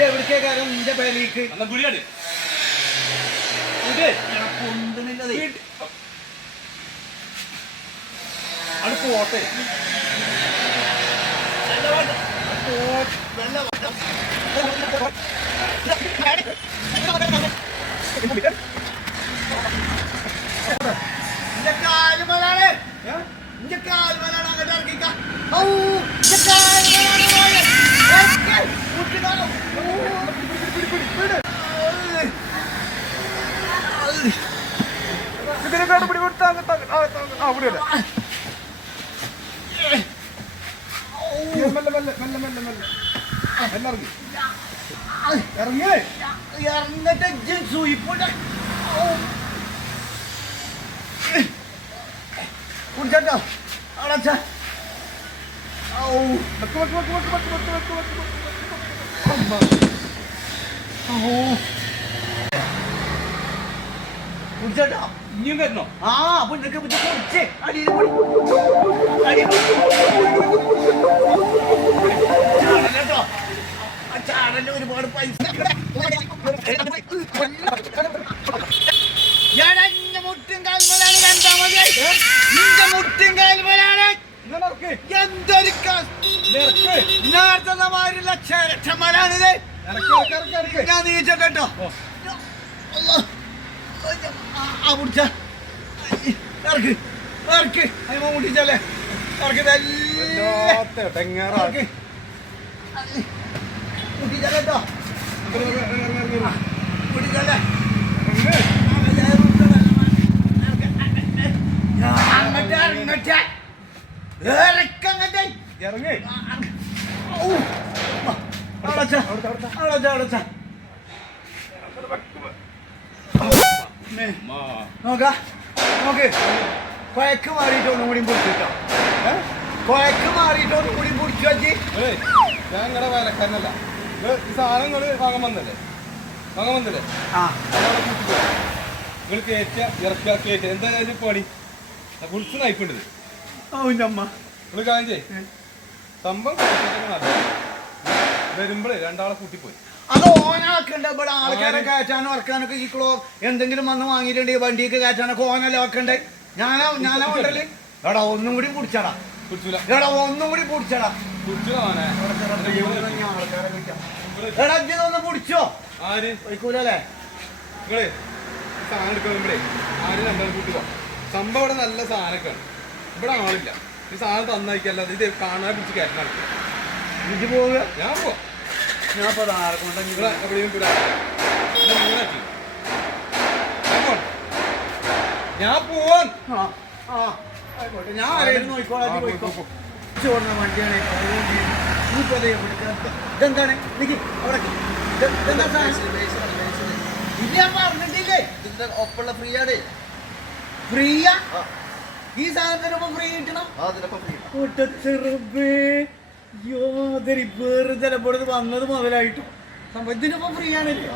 എവിടേക്കാരം നിന്റെ പേരേക്ക് പൊന്തണില്ലതേ അത് പോട്ടെ കാലുമലാണ് അങ്ങോട്ട് ഇറക്കിക്ക പിടി കൊടുത്താ അവിടെ മെല്ലെ മെല്ലെ മെല്ലെ മെല്ലെ മെല്ലെ എല്ലാം ഇറങ്ങി ഇറങ്ങിട്ട് സൂയിപ്പോട്ടെ കുടിച്ചോ അടച്ച കുടിച്ചോ ഇനിയും വരണോ ആ അപ്പൊ നിനക്ക് കുടിച്ചേ അടിയിൽ പൊടി കേട്ടോ ആ ചാടല് ഒരുപാട് പൈസ മുട്ടും കാൽമലാണ് രണ്ടാമത് മുട്ടും കാൽമലാണ് എന്തൊരു നേരത്തെ മാതിരി ലക്ഷമലാണിത് ഞാൻ നീച്ചോട്ടെ കേട്ടോ ആ പിടിച്ച ഇറക്ക് ഇറക്ക് അതിമ മുട്ടിച്ചല്ലേ ഇറക്ക് മുട്ടിച്ചല്ലേ കേട്ടോ മുട്ടിച്ചല്ലേ ഇറങ്ങി നോക്ക് കൊയക്ക് മാറിയിട്ട് ഒന്നും കൂടി പൊടിച്ചിട്ടോ കൊയക്ക് മാറിയിട്ട് ഒന്നും കൂടി പൊടിച്ചു വെച്ച് ഞാൻ നിങ്ങളുടെ വേലക്കാരനല്ല ഈ സാധനങ്ങൾ വാങ്ങാൻ വന്നല്ലേ ആ നിങ്ങൾ ഇറക്കുക കയറ്റ എന്താ പണി കുളിച്ച് നയിപ്പുണ്ടത് അമ്മ നിങ്ങൾ കാര്യം ചെയ്യ് സംഭവം വരുമ്പോഴേ രണ്ടാളെ കൂട്ടിപ്പോയി അത് ഓനാക്കണ്ട ഇവിടെ ആൾക്കാരെ കയറ്റാനോ ഇറക്കാനൊക്കെ ഈ എന്തെങ്കിലും വന്ന് വാങ്ങിയിട്ടുണ്ടെങ്കിൽ വണ്ടിയൊക്കെ കയറ്റാനൊക്കെ ഓനല്ലേ വെക്കണ്ടേ ഞാനാ കൊണ്ടല്ലേ എടാ ഒന്നും കൂടി പിടിച്ചടാ എടാ ഒന്നും കൂടി പിടിച്ചടാ എടാ ഇതൊന്ന് പിടിച്ചോ ആര് വയ്ക്കൂലല്ലേ നിങ്ങള് സാധനം എടുക്കുമ്പോഴേ ആര് രണ്ടാളും കൂട്ടിപ്പോ സംഭവം ഇവിടെ നല്ല സാധനമൊക്കെയാണ് ഇവിടെ ആളില്ല ഈ സാധനം തന്നയക്കല്ലാതെ ഇത് കാണാൻ പിടിച്ച് കയറ്റാൻ ഇഞ്ചി പോവുക ഞാൻ പോവാം ഞാൻ ഇപ്പോൾ ആരെ കൊണ്ടെങ്കിൽ എവിടെയും ഞാൻ പോവാൻ ആയിക്കോട്ടെ ഞാൻ ആരെയും നോക്കിക്കോളാം പോയിക്കോ ചോർന്ന വണ്ടിയാണ് ഇതെന്താണ് നിക്ക് അവിടെ ഇത് ഞാൻ പറഞ്ഞിട്ടില്ലേ ഇതിന്റെ ഒപ്പമുള്ള ഫ്രീ ആണ് ഫ്രീയാ ഈ സാധനത്തിനൊപ്പം ഫ്രീ കിട്ടണം യാതൊരു വേറെ ചിലപ്പോഴത് വന്നത് മുതലായിട്ടും ഇതിനൊപ്പം ഫ്രീ ആണല്ലോ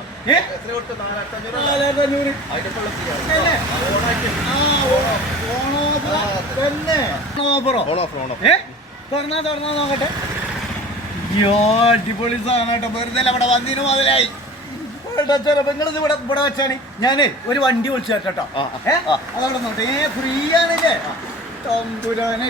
തുറന്നാ നോക്കട്ടെ അടിപൊളി സാധനം വെറുതെ അവിടെ വന്നതിന് മുതലായി നിങ്ങളിത് ഇവിടെ വെച്ചാണ് ഞാനേ ഒരു വണ്ടി വിളിച്ചു കേട്ടോ അതവിടെ നോട്ടെ ഫ്രീ ആണല്ലേ തമ്പുരാനെ